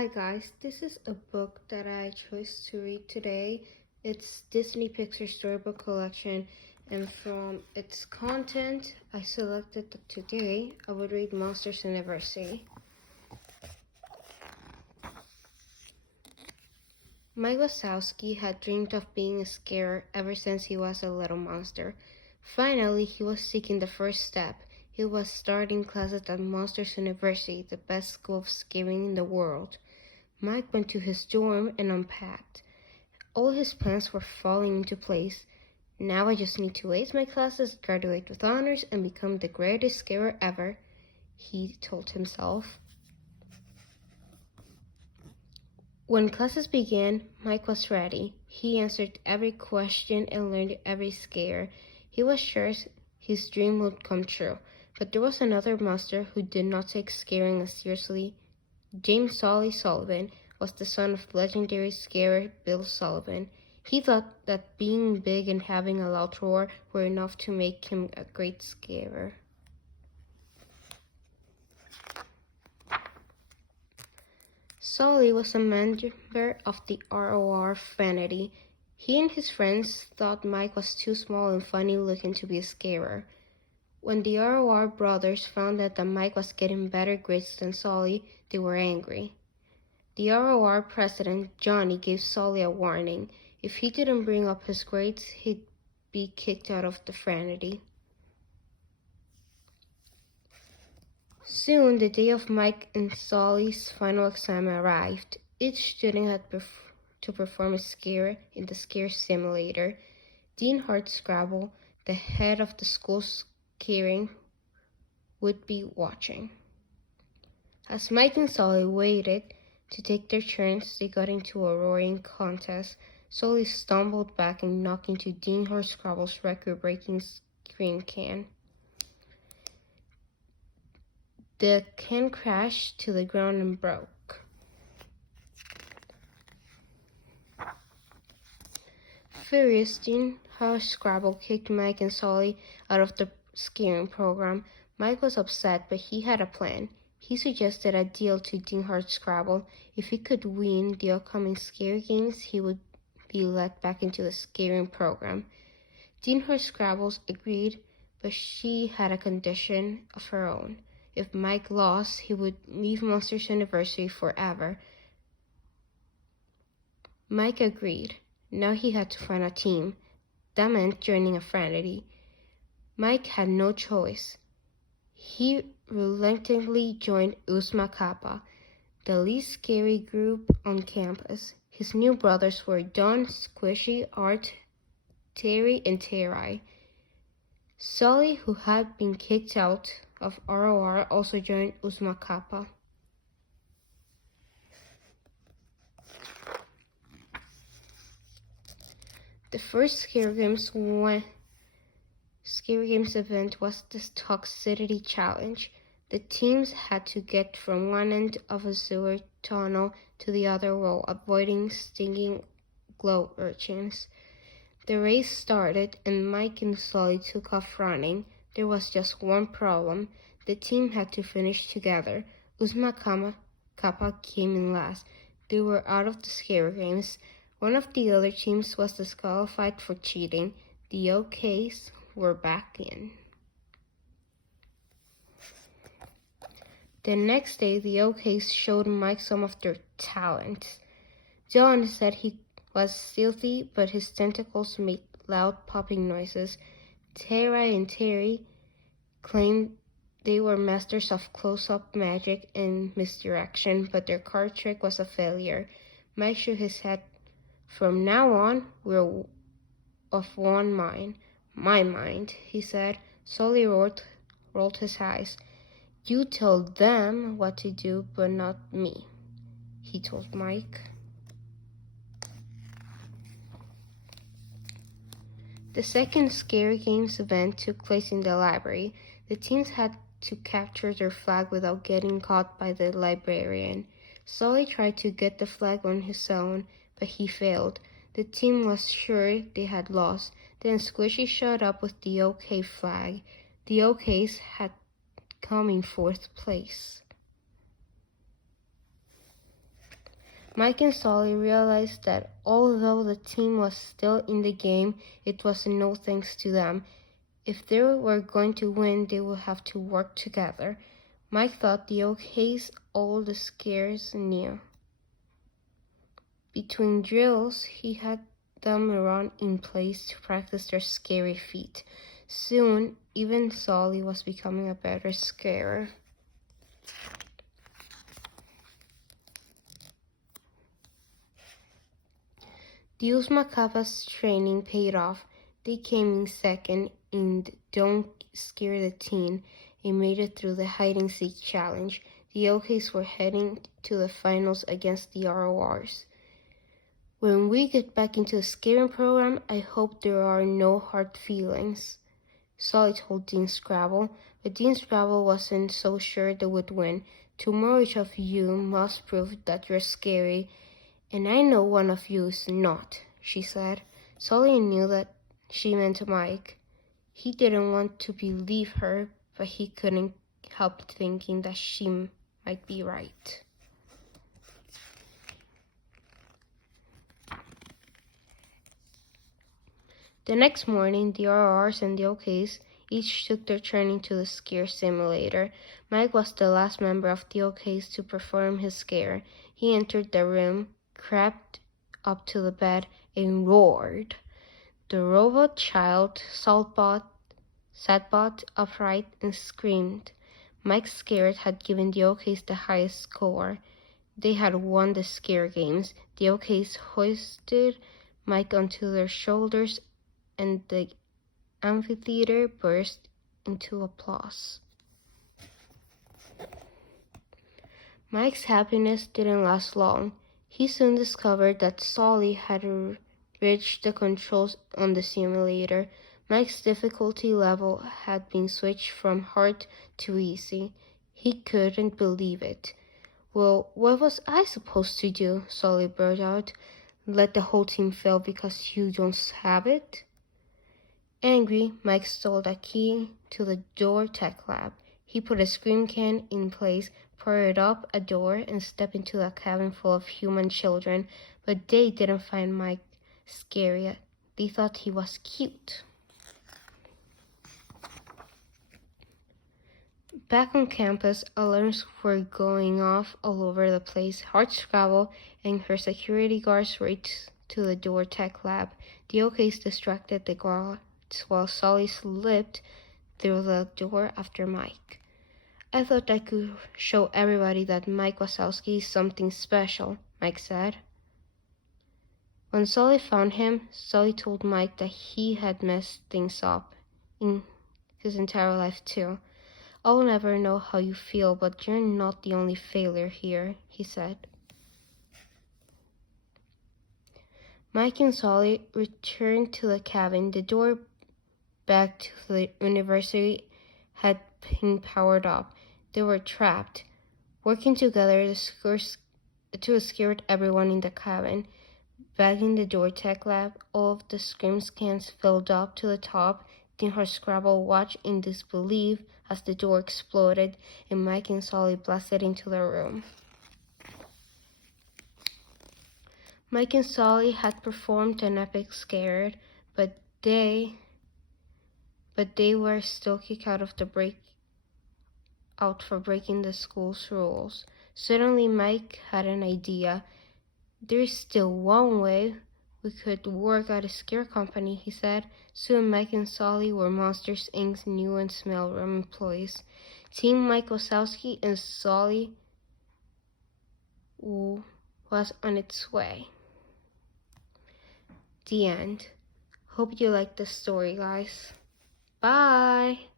Hi guys, this is a book that I chose to read today. It's Disney Pixar Storybook Collection, and from its content, I selected that today I would read Monsters University. Mike Wazowski had dreamed of being a scarer ever since he was a little monster. Finally, he was taking the first step. He was starting classes at Monsters University, the best school of scaring in the world. Mike went to his dorm and unpacked. All his plans were falling into place. Now I just need to ace my classes, graduate with honors, and become the greatest scarer ever, he told himself. When classes began, Mike was ready. He answered every question and learned every scare. He was sure his dream would come true. But there was another monster who did not take scaring as seriously. James Solly Sullivan was the son of legendary scarer Bill Sullivan. He thought that being big and having a loud roar were enough to make him a great scarer. Solly was a member of the ROR fraternity. He and his friends thought Mike was too small and funny looking to be a scarer. When the ROR brothers found out that Mike was getting better grades than Solly, they were angry. The ROR president, Johnny, gave Solly a warning. If he didn't bring up his grades, he'd be kicked out of the fraternity. Soon, the day of Mike and Solly's final exam arrived. Each student had to perform a scare in the scare simulator. Dean Hardscrabble, the head of the school's scaring, would be watching. As Mike and Solly waited to take their turns, they got into a roaring contest. Solly stumbled back and knocked into Dean Hardscrabble's record-breaking scream can. The can crashed to the ground and broke. Furious, Dean Hardscrabble kicked Mike and Solly out of the scaring program. Mike was upset, but he had a plan. He suggested a deal to Dean Hardscrabble. If he could win the upcoming scare games, he would be let back into the scaring program. Dean Hardscrabble agreed, but she had a condition of her own. If Mike lost, he would leave Monsters University forever. Mike agreed. Now he had to find a team. That meant joining a fraternity. Mike had no choice. He reluctantly joined Uzma Kappa, the least scary group on campus. His new brothers were Don, Squishy, Art, Terry, and Terry. Solly, who had been kicked out of ROR, also joined Uzma Kappa. The first Scare Games event was the Toxicity Challenge. The teams had to get from one end of a sewer tunnel to the other while avoiding stinging glow urchins. The race started and Mike and Solly took off running. There was just one problem. The team had to finish together. Uzma Kappa came in last. They were out of the Scare Games. One of the other teams was disqualified for cheating. The OKs were back in. The next day, the OKs showed Mike some of their talents. John said he was stealthy, but his tentacles made loud popping noises. Tara and Terry claimed they were masters of close-up magic and misdirection, but their card trick was a failure. Mike shook his head. From now on, we're of one mind. My mind, he said. Solly rolled his eyes. You tell them what to do, but not me, he told Mike. The second Scary Games event took place in the library. The teams had to capture their flag without getting caught by the librarian. Solly tried to get the flag on his own, but he failed. The team was sure they had lost. Then Squishy showed up with the OK flag. The OKs had come in fourth place. Mike and Sully realized that although the team was still in the game, it was no thanks to them. If they were going to win, they would have to work together. Mike thought the OKs all the scares knew. Between drills, he had them run in place to practice their scary feat. Soon, even Sully was becoming a better scarer. Deus Macapa's training paid off. They came in second in the Don't Scare the Teen and made it through the hide-and-seek challenge. The OKs were heading to the finals against the RORs. When we get back into the scaring program, I hope there are no hard feelings, Sully told Dean Scrabble, but Dean Scrabble wasn't so sure they would win. Tomorrow each of you must prove that you're scary, and I know one of you is not, she said. Sully knew that she meant Mike. He didn't want to believe her, but he couldn't help thinking that she might be right. The next morning, the RRs and the OKs each took their turn into the scare simulator. Mike was the last member of the OKs to perform his scare. He entered the room, crept up to the bed, and roared. The robot child, sat upright and screamed. Mike's scare had given the OKs the highest score. They had won the scare games. The OKs hoisted Mike onto their shoulders, and the amphitheater burst into applause. Mike's happiness didn't last long. He soon discovered that Sully had reached the controls on the simulator. Mike's difficulty level had been switched from hard to easy. He couldn't believe it. Well, what was I supposed to do? Sully burst out. Let the whole team fail because you don't have it? Angry, Mike stole the key to the door tech lab. He put a scream can in place, powered up a door, and stepped into a cabin full of human children. But they didn't find Mike scary. They thought he was cute. Back on campus, alarms were going off all over the place. Hardscrabble and her security guards raced to the door tech lab. The OKs distracted the guards while Sully slipped through the door after Mike. I thought I could show everybody that Mike Wazowski is something special, Mike said. When Sully found him, Sully told Mike that he had messed things up in his entire life too. I'll never know how you feel, but you're not the only failure here, he said. Mike and Sully returned to the cabin. The door back to the university had been powered up. They were trapped. Working together, the two scared everyone in the cabin. Back in the door tech lab, all of the scream scans filled up to the top. Dean Hardscrabble watched in disbelief as the door exploded and Mike and Sully blasted into the room. Mike and Sully had performed an epic scare, but they were still kicked out for breaking the school's rules. Suddenly Mike had an idea. There's still one way. We could work at a scare company, he said. Soon Mike and Sully were Monsters, Inc.'s new and smell room employees. Team Mike Wazowski and Sully was on its way. The end. Hope you liked the story, guys. Bye!